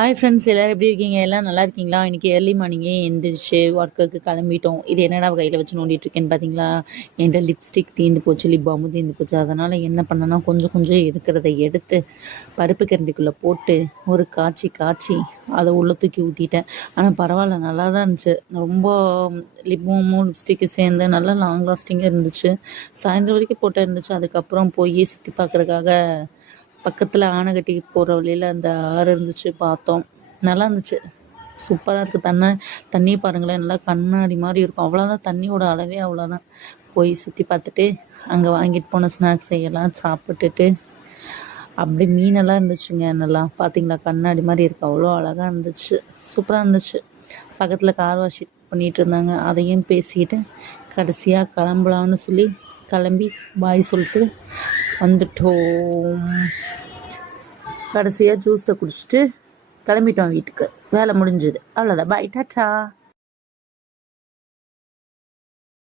Hi friends, எல்லோரும் எப்படி இருக்கீங்க? எல்லாம் நல்லா இருக்கீங்களா? இன்றைக்கி ஏர்லி மார்னிங்கே எழுந்திரிச்சு ஒர்க்குக்கு கிளம்பிட்டோம். இது என்னடா கையில் வச்சு நோண்டிட்டு இருக்கேன்னு பார்த்தீங்களா? என்கிட்ட லிப்ஸ்டிக் தீர்ந்து போச்சு, லிப் பாமும் தீர்ந்து போச்சு. அதனால் என்ன பண்ணேன்னா கொஞ்சம் கொஞ்சம் இருக்கிறத எடுத்து பருப்பு கரண்டிக்குள்ளே போட்டு ஒரு காய்ச்சி அதை உள்ளே தூக்கி ஊற்றிட்டேன். ஆனால் பரவாயில்ல, நல்லா தான் இருந்துச்சு. ரொம்ப லிப் பாமும் லிப்ஸ்டிக்கு சேர்ந்து நல்லா லாங் லாஸ்டிங்காக இருந்துச்சு. சாயந்தரம் வரைக்கும் போட்டு இருந்துச்சு. அதுக்கப்புறம் போய் சுற்றி பார்க்குறதுக்காக பக்கத்தில் ஆனைக்கட்டி போகிற வழியில் அந்த ஆறு இருந்துச்சு, பார்த்தோம். நல்லா இருந்துச்சு, சூப்பராக இருக்குது. தண்ணி பாருங்களேன், நல்லா கண்ணாடி மாதிரி இருக்கும். அவ்வளோதான், தண்ணியோட அளவே அவ்வளோதான். போய் சுற்றி பார்த்துட்டு அங்கே வாங்கிட்டு போன ஸ்நாக்ஸ் எல்லாம் சாப்பிட்டுட்டு அப்படி மீனெல்லாம் இருந்துச்சுங்க. நல்லா பார்த்தீங்களா, கண்ணாடி மாதிரி இருக்குது, அவ்வளோ அழகாக இருந்துச்சு, சூப்பராக இருந்துச்சு. பக்கத்தில் கார் வாஷ் பண்ணிகிட்டு இருந்தாங்க, அதையும் பேசிக்கிட்டு கடைசியாக கிளம்பலான்னு சொல்லி கிளம்பி பாய் சொல்லிட்டு வந்துட்டோம். கடைசியாக ஜூஸை குடிச்சிட்டு கிளம்பிட்டோம் வீட்டுக்கு. வேலை முடிஞ்சுது, அவ்வளோதான். பாய், டாட்டா.